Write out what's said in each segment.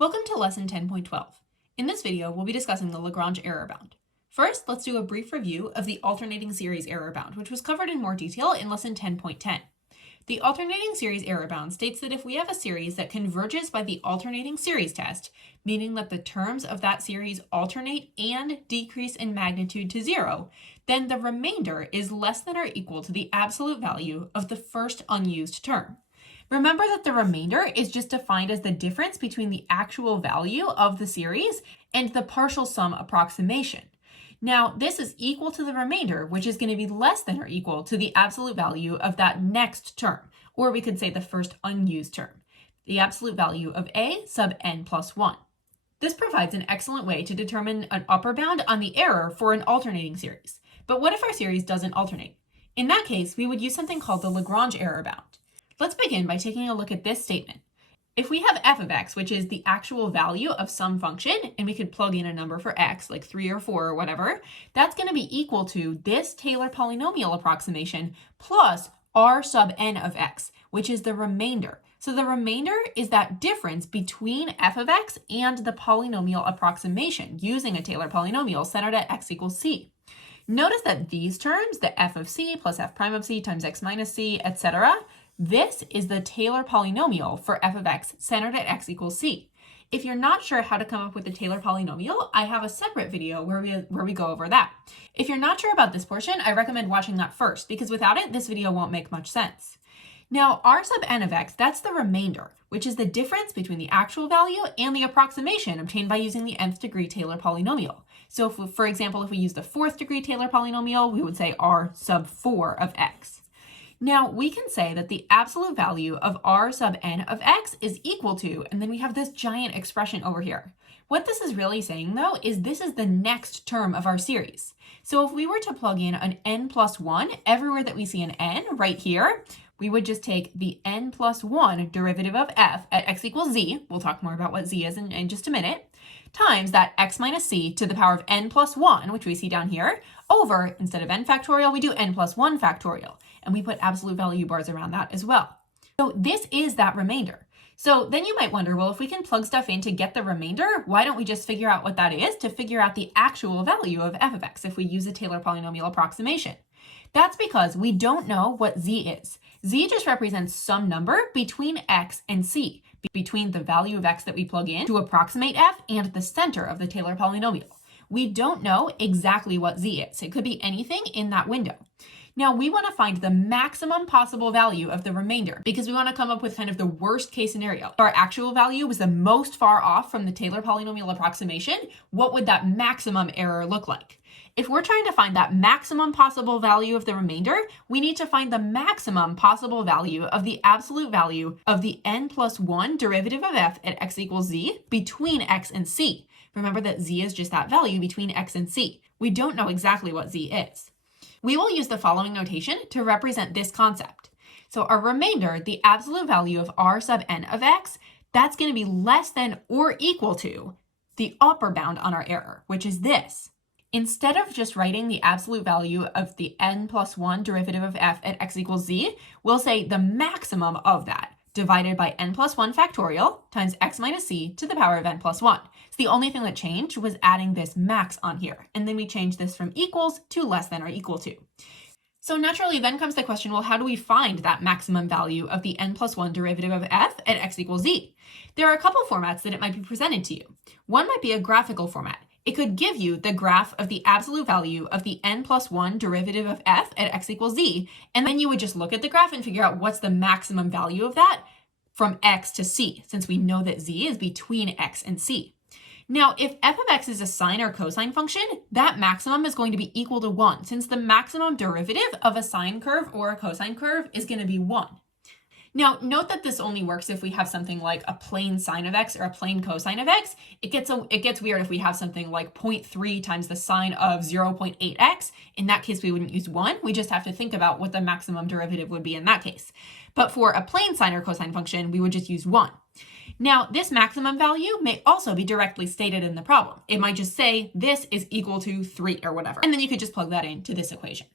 Welcome to lesson 10.12. In this video, we'll be discussing the Lagrange error bound. First, let's do a brief review of the alternating series error bound, which was covered in more detail in lesson 10.10. The alternating series error bound states that if we have a series that converges by the alternating series test, meaning that the terms of that series alternate and decrease in magnitude to 0, then the remainder is less than or equal to the absolute value of the first unused term. Remember that the remainder is just defined as the difference between the actual value of the series and the partial sum approximation. Now, this is equal to the remainder, which is going to be less than or equal to the absolute value of that next term, or we could say the first unused term, the absolute value of a sub n plus 1. This provides an excellent way to determine an upper bound on the error for an alternating series. But what if our series doesn't alternate? In that case, we would use something called the Lagrange error bound. Let's begin by taking a look at this statement. If we have f of x, which is the actual value of some function, and we could plug in a number for x, like 3 or 4 or whatever, that's going to be equal to this Taylor polynomial approximation plus r sub n of x, which is the remainder. So the remainder is that difference between f of x and the polynomial approximation using a Taylor polynomial centered at x equals c. Notice that these terms, the f of c plus f prime of c times x minus c, etc., this is the Taylor polynomial for f of x centered at x equals c. If you're not sure how to come up with the Taylor polynomial, I have a separate video where we go over that. If you're not sure about this portion, I recommend watching that first, because without it, this video won't make much sense. Now, r sub n of x, that's the remainder, which is the difference between the actual value and the approximation obtained by using the nth degree Taylor polynomial. So if we, for example, if we use the 4th degree Taylor polynomial, we would say r sub 4 of x. Now, we can say that the absolute value of r sub n of x is equal to, and then we have this giant expression over here. What this is really saying, though, is this is the next term of our series. So if we were to plug in an n plus 1 everywhere that we see an n right here, we would just take the n plus 1 derivative of f at x equals z, we'll talk more about what z is in just a minute, times that x minus c to the power of n plus 1, which we see down here, over, instead of n factorial, we do n plus 1 factorial. And we put absolute value bars around that as well. So this is that remainder. So then you might wonder, well, if we can plug stuff in to get the remainder, why don't we just figure out what that is to figure out the actual value of f of x if we use a Taylor polynomial approximation? That's because we don't know what z is. Z just represents some number between x and c, between the value of x that we plug in to approximate f and the center of the Taylor polynomial. We don't know exactly what z is. It could be anything in that window. Now, we want to find the maximum possible value of the remainder because we want to come up with kind of the worst case scenario. If our actual value was the most far off from the Taylor polynomial approximation, what would that maximum error look like? If we're trying to find that maximum possible value of the remainder, we need to find the maximum possible value of the absolute value of the n plus 1 derivative of f at x equals z between x and c. Remember that z is just that value between x and c. We don't know exactly what z is. We will use the following notation to represent this concept. So our remainder, the absolute value of r sub n of x, that's going to be less than or equal to the upper bound on our error, which is this. Instead of just writing the absolute value of the n plus 1 derivative of f at x equals z, we'll say the maximum of that divided by n plus 1 factorial times x minus c to the power of n plus 1. So the only thing that changed was adding this max on here. And then we changed this from equals to less than or equal to. So naturally then comes the question, well, how do we find that maximum value of the n plus 1 derivative of f at x equals z? There are a couple formats that it might be presented to you. One might be a graphical format. It could give you the graph of the absolute value of the n plus 1 derivative of f at x equals z, and then you would just look at the graph and figure out what's the maximum value of that from x to c, since we know that z is between x and c. Now, if f of x is a sine or cosine function, that maximum is going to be equal to 1, since the maximum derivative of a sine curve or a cosine curve is going to be 1. Now, note that this only works if we have something like a plane sine of x or a plane cosine of x. It gets weird if we have something like 0.3 times the sine of 0.8x. In that case, we wouldn't use 1. We just have to think about what the maximum derivative would be in that case. But for a plane sine or cosine function, we would just use 1. Now, this maximum value may also be directly stated in the problem. It might just say this is equal to 3 or whatever. And then you could just plug that into this equation.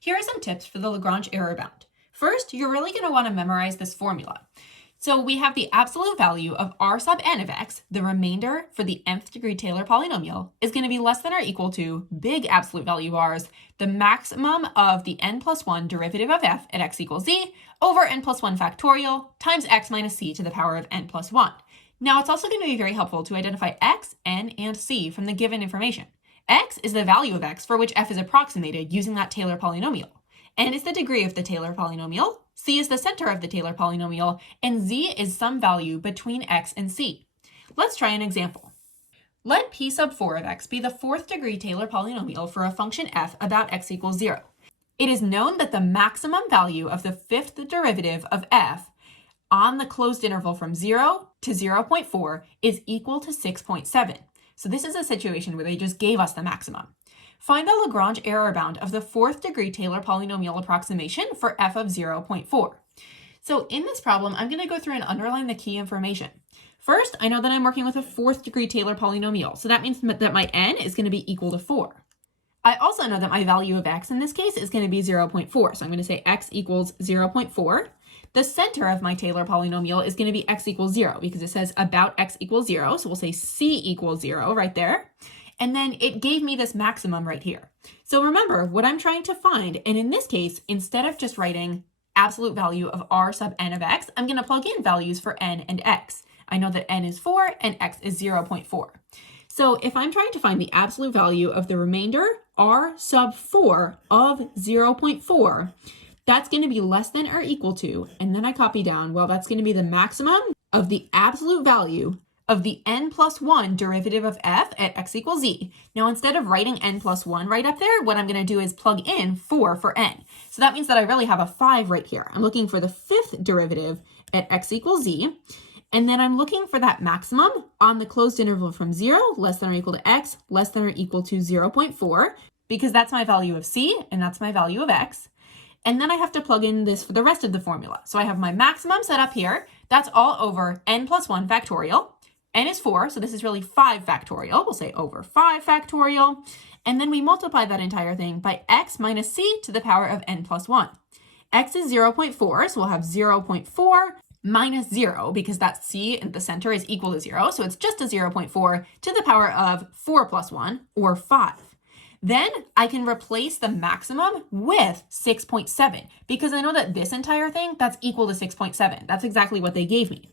Here are some tips for the Lagrange error bound. First, you're really going to want to memorize this formula. So we have the absolute value of r sub n of x, the remainder for the nth degree Taylor polynomial, is going to be less than or equal to big absolute value r's, the maximum of the n plus 1 derivative of f at x equals z over n plus 1 factorial times x minus c to the power of n plus 1. Now it's also going to be very helpful to identify x, n, and c from the given information. X is the value of x for which f is approximated using that Taylor polynomial. N is the degree of the Taylor polynomial, c is the center of the Taylor polynomial, and z is some value between x and c. Let's try an example. Let p sub 4 of x be the fourth degree Taylor polynomial for a function f about x equals 0. It is known that the maximum value of the fifth derivative of f on the closed interval from 0 to 0.4 is equal to 6.7. So this is a situation where they just gave us the maximum. Find the Lagrange error bound of the fourth degree Taylor polynomial approximation for f of 0.4. So in this problem, I'm going to go through and underline the key information. First, I know that I'm working with a fourth degree Taylor polynomial, so that means that my n is going to be equal to 4. I also know that my value of x in this case is going to be 0.4, so I'm going to say x equals 0.4. The center of my Taylor polynomial is going to be x equals 0 because it says about x equals 0, so we'll say c equals 0 right there. And then it gave me this maximum right here. So remember what I'm trying to find, and in this case, instead of just writing absolute value of r sub n of x, I'm going to plug in values for n and x. I know that n is 4 and x is 0.4. So if I'm trying to find the absolute value of the remainder, r sub 4 of 0.4, that's going to be less than or equal to, and then I copy down, well, that's going to be the maximum of the absolute value of the n plus 1 derivative of f at x equals z. Now, instead of writing n plus 1 right up there, what I'm going to do is plug in 4 for n. So that means that I really have a 5 right here. I'm looking for the fifth derivative at x equals z. And then I'm looking for that maximum on the closed interval from 0, less than or equal to x, less than or equal to 0.4, because that's my value of c, and that's my value of x. And then I have to plug in this for the rest of the formula. So I have my maximum set up here. That's all over n plus 1 factorial. N is 4, so this is really 5 factorial. We'll say over 5 factorial. And then we multiply that entire thing by x minus c to the power of n plus 1. X is 0.4, so we'll have 0.4 minus 0, because that c in the center is equal to 0. So it's just a 0.4 to the power of 4 plus 1, or 5. Then I can replace the maximum with 6.7, because I know that this entire thing, that's equal to 6.7. That's exactly what they gave me.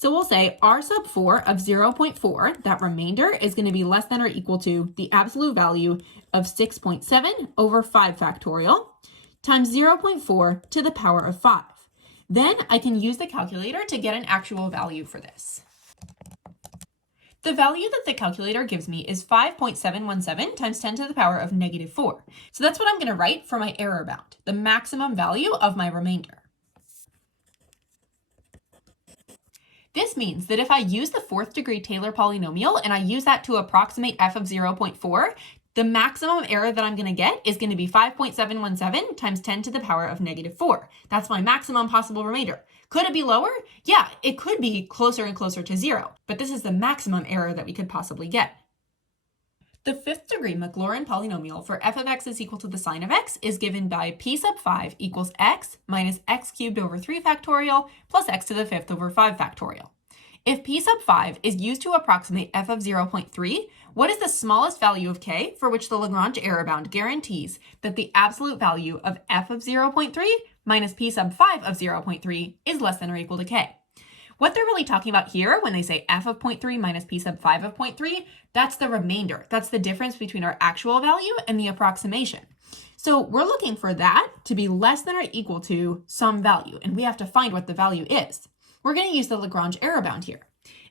So we'll say r sub 4 of 0.4, that remainder is going to be less than or equal to the absolute value of 6.7 over 5 factorial times 0.4 to the power of 5. Then I can use the calculator to get an actual value for this. The value that the calculator gives me is 5.717 times 10 to the power of negative 4. So that's what I'm going to write for my error bound, the maximum value of my remainder. This means that if I use the fourth degree Taylor polynomial and I use that to approximate f of 0.4, the maximum error that I'm going to get is going to be 5.717 times 10 to the power of negative 4. That's my maximum possible remainder. Could it be lower? Yeah, it could be closer and closer to 0, but this is the maximum error that we could possibly get. The fifth degree Maclaurin polynomial for f of x is equal to the sine of x is given by p sub 5 equals x minus x cubed over 3 factorial plus x to the fifth over 5 factorial. If p sub 5 is used to approximate f of 0.3, what is the smallest value of k for which the Lagrange error bound guarantees that the absolute value of f of 0.3 minus p sub 5 of 0.3 is less than or equal to k? What they're really talking about here when they say f of 0.3 minus p sub 5 of 0.3, that's the remainder. That's the difference between our actual value and the approximation. So we're looking for that to be less than or equal to some value, and we have to find what the value is. We're going to use the Lagrange error bound here.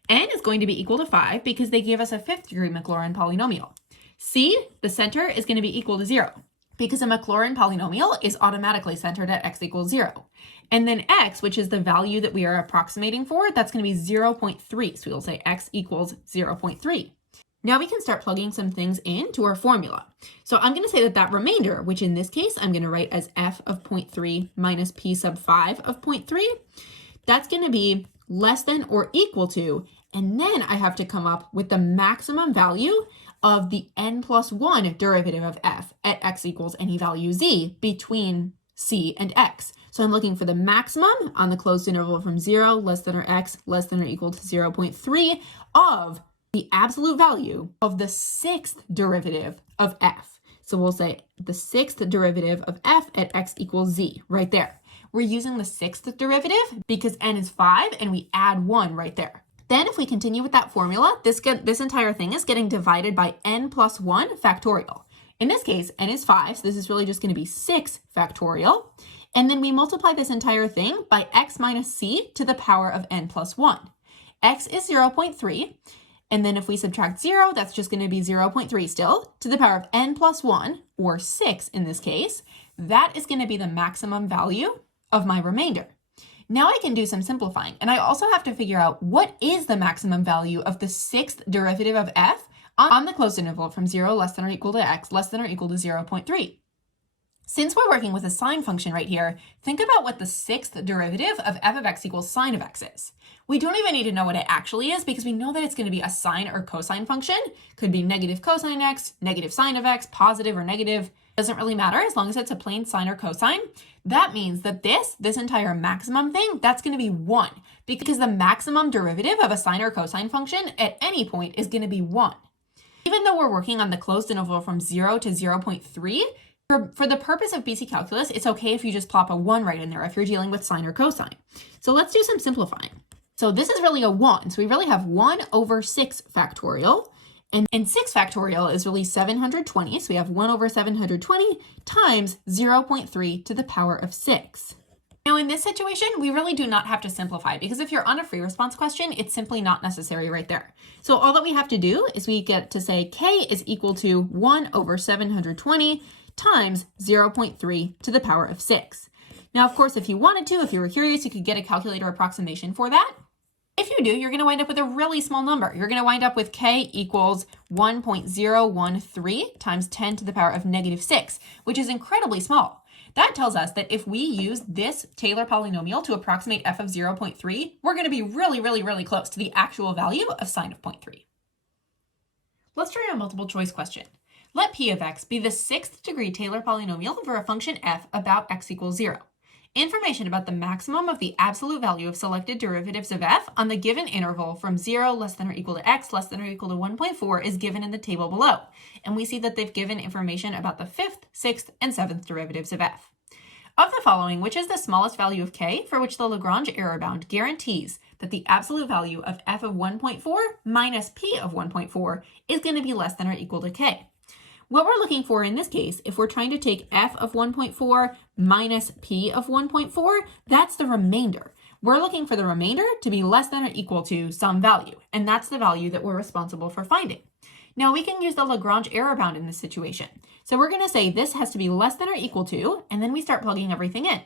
N is going to be equal to 5 because they give us a fifth degree Maclaurin polynomial. C, the center, is going to be equal to 0 because a Maclaurin polynomial is automatically centered at x equals 0. And then x, which is the value that we are approximating for, that's going to be 0.3. So we'll say x equals 0.3. Now we can start plugging some things into our formula. So I'm going to say that that remainder, which in this case I'm going to write as f of 0.3 minus p sub 5 of 0.3, that's going to be less than or equal to, and then I have to come up with the maximum value of the n plus 1 derivative of f at x equals any value z between c, and x. So I'm looking for the maximum on the closed interval from 0 less than or x less than or equal to 0.3 of the absolute value of the sixth derivative of f. So we'll say the sixth derivative of f at x equals z right there. We're using the sixth derivative because n is 5 and we add 1 right there. Then if we continue with that formula, this entire thing is getting divided by n plus 1 factorial. In this case, n is 5, so this is really just going to be 6 factorial. And then we multiply this entire thing by x minus c to the power of n plus 1. X is 0.3, and then if we subtract 0, that's just going to be 0.3 still, to the power of n plus 1, or 6 in this case. That is going to be the maximum value of my remainder. Now I can do some simplifying, and I also have to figure out what is the maximum value of the sixth derivative of f on the closed interval from 0 less than or equal to x less than or equal to 0.3. Since we're working with a sine function right here, think about what the sixth derivative of f of x equals sine of x is. We don't even need to know what it actually is because we know that it's going to be a sine or cosine function. Could be negative cosine x, negative sine of x, positive or negative. Doesn't really matter as long as it's a plain sine or cosine. That means that this entire maximum thing, that's going to be 1 because the maximum derivative of a sine or cosine function at any point is going to be 1. Even though we're working on the closed interval from 0 to 0.3, for the purpose of BC calculus, it's okay if you just plop a 1 right in there if you're dealing with sine or cosine. So let's do some simplifying. So this is really a 1. So we really have 1 over 6 factorial. And 6 factorial is really 720. So we have 1 over 720 times 0.3 to the power of 6. Now in this situation, we really do not have to simplify because if you're on a free response question, it's simply not necessary right there. So all that we have to do is we get to say k is equal to 1 over 720 times 0.3 to the power of 6. Now, of course, if you wanted to, if you were curious, you could get a calculator approximation for that. If you do, you're going to wind up with a really small number. You're going to wind up with k equals 1.013 times 10 to the power of negative 6, which is incredibly small. That tells us that if we use this Taylor polynomial to approximate f of 0.3, we're going to be really, really, really close to the actual value of sine of 0.3. Let's try a multiple choice question. Let p of x be the sixth degree Taylor polynomial for a function f about x equals 0. Information about the maximum of the absolute value of selected derivatives of f on the given interval from 0 less than or equal to x less than or equal to 1.4 is given in the table below. And we see that they've given information about the 5th, 6th, and 7th derivatives of f. Of the following, which is the smallest value of k for which the Lagrange error bound guarantees that the absolute value of f of 1.4 minus p of 1.4 is going to be less than or equal to k? What we're looking for in this case, if we're trying to take f of 1.4 minus p of 1.4, that's the remainder. We're looking for the remainder to be less than or equal to some value, and that's the value that we're responsible for finding. Now we can use the Lagrange error bound in this situation. So we're going to say this has to be less than or equal to, and then we start plugging everything in.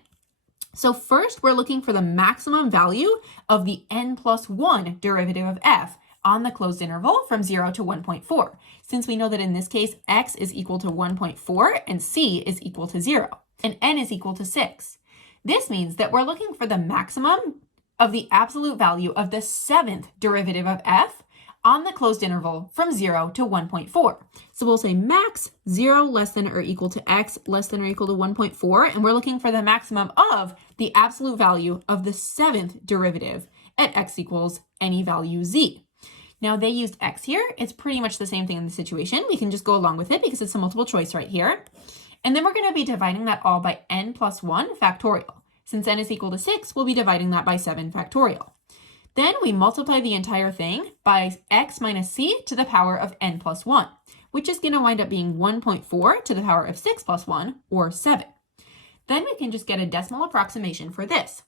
So first we're looking for the maximum value of the n plus 1 derivative of f on the closed interval from 0 to 1.4, since we know that in this case, x is equal to 1.4 and c is equal to 0, and n is equal to 6. This means that we're looking for the maximum of the absolute value of the 7th derivative of f on the closed interval from 0 to 1.4. So we'll say max 0 less than or equal to x less than or equal to 1.4, and we're looking for the maximum of the absolute value of the 7th derivative at x equals any value z. Now they used x here. It's pretty much the same thing in the situation. We can just go along with it because it's a multiple choice right here. And then we're going to be dividing that all by n plus 1 factorial. Since n is equal to 6, we'll be dividing that by 7 factorial. Then we multiply the entire thing by x minus c to the power of n plus 1, which is going to wind up being 1.4 to the power of 6 plus 1, or 7. Then we can just get a decimal approximation for this.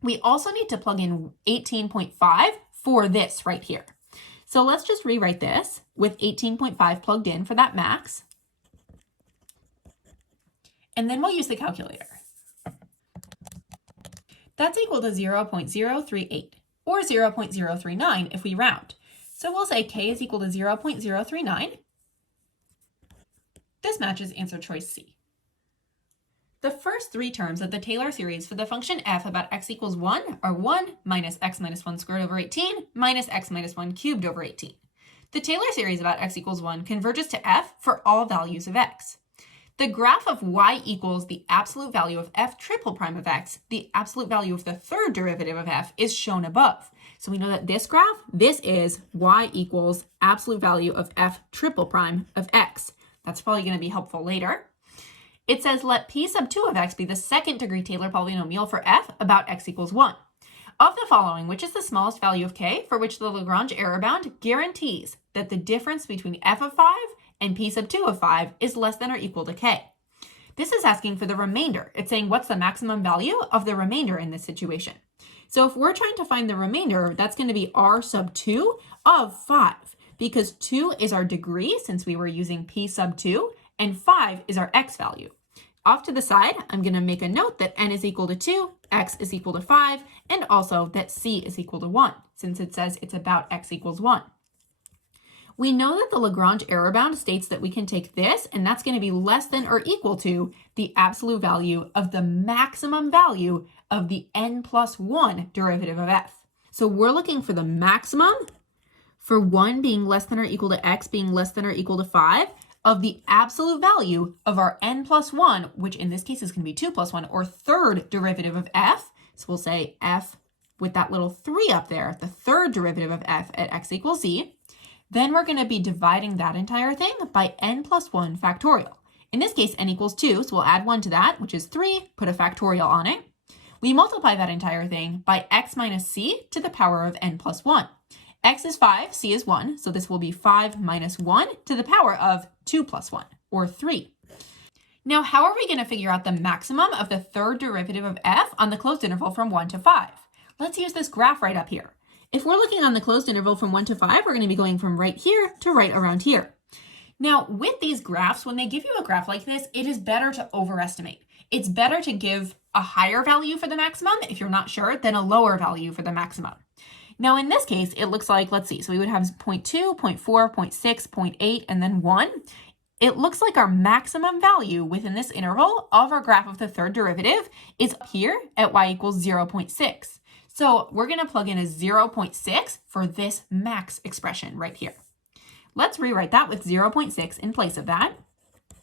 We also need to plug in 18.5 for this right here. So let's just rewrite this with 18.5 plugged in for that max. And then we'll use the calculator. That's equal to 0.038, or 0.039 if we round. So we'll say k is equal to 0.039. This matches answer choice C. The first three terms of the Taylor series for the function f about x equals 1 are 1 minus x minus 1 squared over 18 minus x minus 1 cubed over 18. The Taylor series about x equals 1 converges to f for all values of x. The graph of y equals the absolute value of f triple prime of x, the absolute value of the third derivative of f, is shown above. So we know that this graph, this is y equals absolute value of f triple prime of x. That's probably going to be helpful later. It says let p sub 2 of x be the second degree Taylor polynomial for f about x equals 1. Of the following, which is the smallest value of k for which the Lagrange error bound guarantees that the difference between f of 5 and p sub 2 of 5 is less than or equal to k? This is asking for the remainder. It's saying what's the maximum value of the remainder in this situation. So if we're trying to find the remainder, that's going to be r sub 2 of 5, because 2 is our degree since we were using p sub 2, and 5 is our x value. Off to the side, I'm going to make a note that n is equal to 2, x is equal to 5, and also that c is equal to 1, since it says it's about x equals 1. We know that the Lagrange error bound states that we can take this, and that's going to be less than or equal to the absolute value of the maximum value of the n plus 1 derivative of f. So we're looking for the maximum for 1 being less than or equal to x being less than or equal to 5 of the absolute value of our n plus 1, which in this case is going to be 2 plus 1, or third derivative of f. So we'll say f with that little 3 up there, the third derivative of f at x equals z. Then we're going to be dividing that entire thing by n plus 1 factorial. In this case, n equals 2, so we'll add 1 to that, which is 3, put a factorial on it. We multiply that entire thing by x minus c to the power of n plus 1. X is 5, c is 1, so this will be 5 minus 1 to the power of 2 plus 1, or 3. Now, how are we going to figure out the maximum of the third derivative of f on the closed interval from 1 to 5? Let's use this graph right up here. If we're looking on the closed interval from 1 to 5, we're going to be going from right here to right around here. Now, with these graphs, when they give you a graph like this, it is better to overestimate. It's better to give a higher value for the maximum, if you're not sure, than a lower value for the maximum. Now, in this case, it looks like, let's see, so we would have 0.2, 0.4, 0.6, 0.8, and then 1. It looks like our maximum value within this interval of our graph of the third derivative is up here at y equals 0.6. So we're going to plug in a 0.6 for this max expression right here. Let's rewrite that with 0.6 in place of that.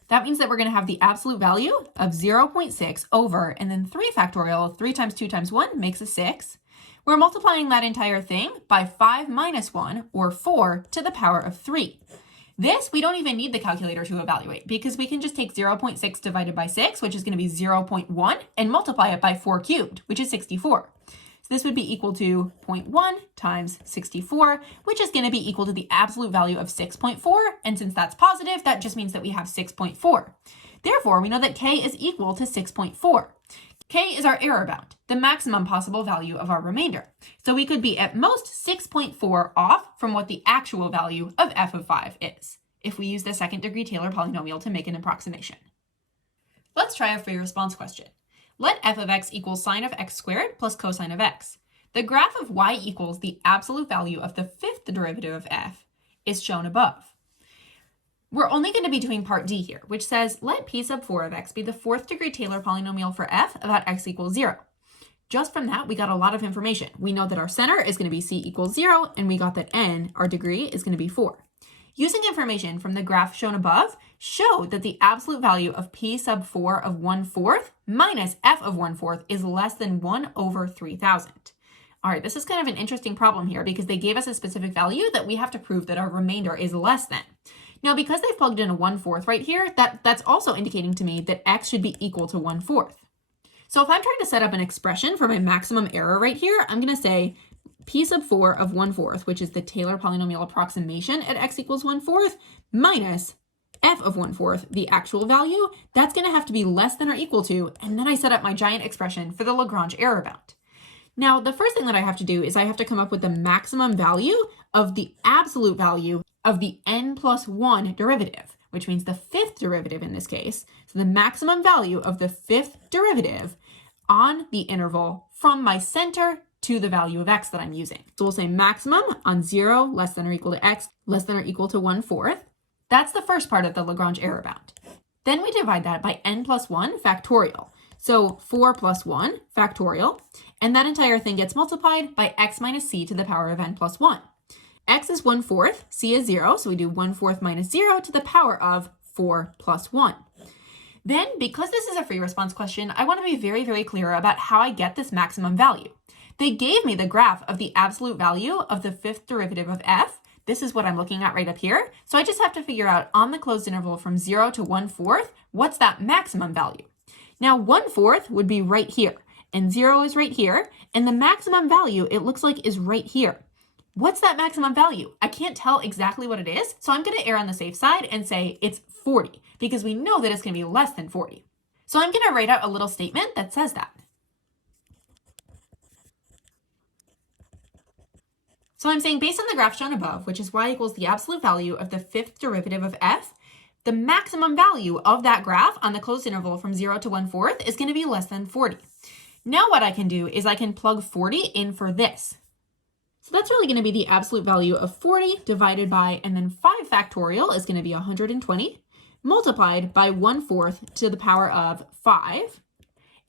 That means that we're going to have the absolute value of 0.6 over, and then 3 factorial, 3 times 2 times 1 makes a 6. We're multiplying that entire thing by 5 minus 1, or 4, to the power of 3. This, we don't even need the calculator to evaluate, because we can just take 0.6 divided by 6, which is going to be 0.1, and multiply it by 4 cubed, which is 64. So this would be equal to 0.1 times 64, which is going to be equal to the absolute value of 6.4, and since that's positive, that just means that we have 6.4. Therefore, we know that k is equal to 6.4. K is our error bound, the maximum possible value of our remainder. So we could be at most 6.4 off from what the actual value of f of 5 is, if we use the second degree Taylor polynomial to make an approximation. Let's try a free response question. Let f of x equal sine of x squared plus cosine of x. The graph of y equals the absolute value of the fifth derivative of f is shown above. We're only going to be doing part D here, which says let p sub 4 of x be the fourth degree Taylor polynomial for f about x equals 0. Just from that, we got a lot of information. We know that our center is going to be c equals 0, and we got that n, our degree, is going to be 4. Using information from the graph shown above, showed that the absolute value of p sub 4 of 1/4 minus f of 1/4 is less than 1 over 3,000. All right, this is kind of an interesting problem here because they gave us a specific value that we have to prove that our remainder is less than. Now, because they've plugged in a 1/4 right here, that's also indicating to me that x should be equal to 1/4. So if I'm trying to set up an expression for my maximum error right here, I'm going to say p sub 4 of 1/4, which is the Taylor polynomial approximation at x equals 1/4, minus f of 1/4, the actual value, that's going to have to be less than or equal to, and then I set up my giant expression for the Lagrange error bound. Now, the first thing that I have to do is I have to come up with the maximum value of the absolute value of the n plus 1 derivative, which means the fifth derivative in this case. So the maximum value of the fifth derivative on the interval from my center to the value of x that I'm using. So we'll say maximum on 0 less than or equal to x less than or equal to 1/4. That's the first part of the Lagrange error bound. Then we divide that by n plus 1 factorial. So 4 plus 1 factorial, and that entire thing gets multiplied by x minus c to the power of n plus 1. X is 1/4, c is 0, so we do 1/4 minus 0 to the power of 4 plus 1. Then, because this is a free response question, I want to be very, very clear about how I get this maximum value. They gave me the graph of the absolute value of the fifth derivative of f. This is what I'm looking at right up here. So I just have to figure out on the closed interval from 0 to 1/4, what's that maximum value? Now 1/4 would be right here, and 0 is right here, and the maximum value, it looks like, is right here. What's that maximum value? I can't tell exactly what it is, so I'm going to err on the safe side and say it's 40, because we know that it's going to be less than 40. So I'm going to write out a little statement that says that. So I'm saying based on the graph shown above, which is y equals the absolute value of the fifth derivative of f, the maximum value of that graph on the closed interval from 0 to 1/4 is going to be less than 40. Now what I can do is I can plug 40 in for this. So that's really going to be the absolute value of 40 divided by, and then 5 factorial is going to be 120, multiplied by 1/4 to the power of 5.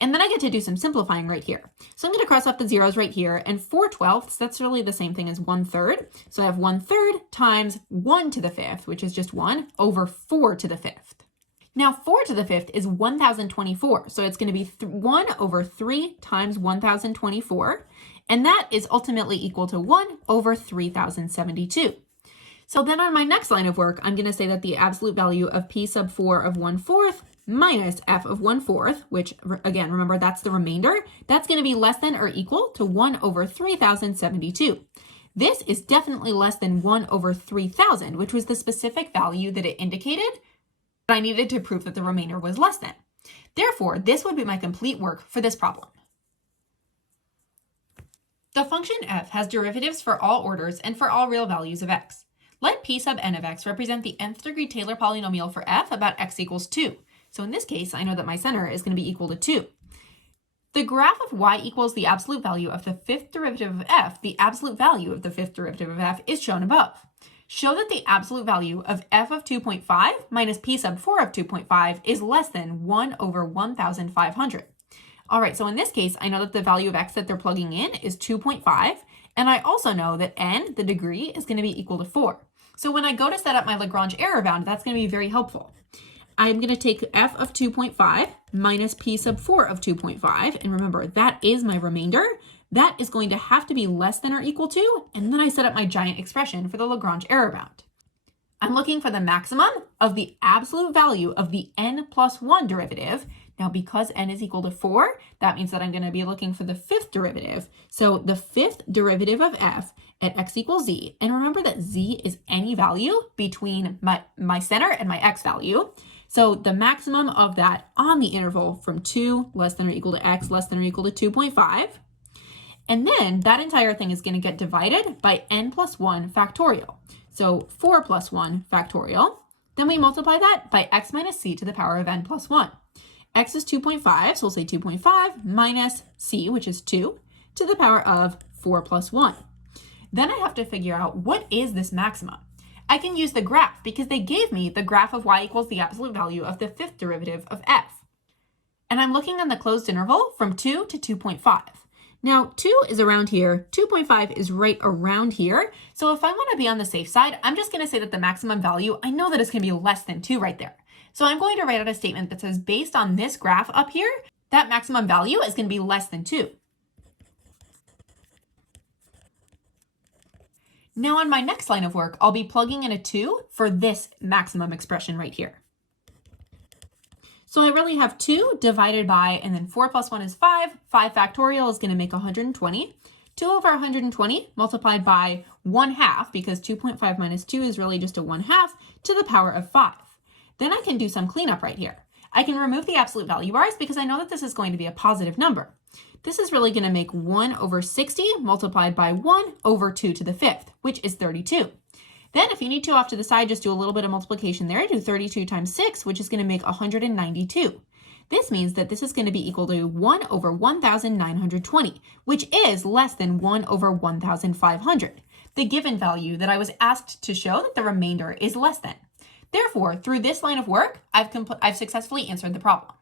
And then I get to do some simplifying right here. So I'm going to cross off the zeros right here, and 4/12, that's really the same thing as 1/3. So I have 1/3 times 1 to the 5th, which is just 1, over 4 to the 5th. Now 4 to the 5th is 1024, so it's going to be 1 over 3 times 1024, and that is ultimately equal to 1 over 3072. So then on my next line of work, I'm going to say that the absolute value of p sub 4 of 1/4 minus f of 1/4, which again, remember that's the remainder, that's going to be less than or equal to 1 over 3072. This is definitely less than 1 over 3000, which was the specific value that it indicated that I needed to prove that the remainder was less than. Therefore, this would be my complete work for this problem. The function f has derivatives for all orders and for all real values of x. Let p sub n of x represent the nth degree Taylor polynomial for f about x equals 2. So in this case, I know that my center is going to be equal to 2. The graph of y equals the absolute value of the fifth derivative of f, the absolute value of the fifth derivative of f, is shown above. Show that the absolute value of f of 2.5 minus p sub 4 of 2.5 is less than 1 over 1,500. All right, so in this case, I know that the value of x that they're plugging in is 2.5, and I also know that n, the degree, is going to be equal to 4. So when I go to set up my Lagrange error bound, that's going to be very helpful. I'm going to take f of 2.5 minus p sub 4 of 2.5, and remember, that is my remainder. That is going to have to be less than or equal to, and then I set up my giant expression for the Lagrange error bound. I'm looking for the maximum of the absolute value of the n plus 1 derivative. Now, because n is equal to 4, that means that I'm going to be looking for the fifth derivative. So the fifth derivative of f at x equals z, and remember that z is any value between my center and my x value. So the maximum of that on the interval from 2 less than or equal to x less than or equal to 2.5. And then that entire thing is going to get divided by n plus 1 factorial. So 4 plus 1 factorial. Then we multiply that by x minus c to the power of n plus 1. X is 2.5, so we'll say 2.5 minus c, which is 2, to the power of 4 plus 1. Then I have to figure out what is this maximum. I can use the graph because they gave me the graph of y equals the absolute value of the fifth derivative of f. And I'm looking on the closed interval from 2 to 2.5. Now, 2 is around here, 2.5 is right around here. So if I want to be on the safe side, I'm just going to say that the maximum value, I know that it's going to be less than 2 right there. So I'm going to write out a statement that says based on this graph up here, that maximum value is going to be less than 2. Now on my next line of work, I'll be plugging in a 2 for this maximum expression right here. So I really have 2 divided by, and then 4 plus 1 is 5. 5 factorial is going to make 120. 2 over 120 multiplied by 1/2, because 2.5 minus 2 is really just a 1/2, to the power of 5. Then I can do some cleanup right here. I can remove the absolute value bars because I know that this is going to be a positive number. This is really going to make 1 over 60 multiplied by 1 over 2 to the 5th, which is 32. Then if you need to off to the side, just do a little bit of multiplication there. Do 32 times 6, which is going to make 192. This means that this is going to be equal to 1 over 1,920, which is less than 1 over 1,500, the given value that I was asked to show that the remainder is less than. Therefore, through this line of work, I've successfully answered the problem.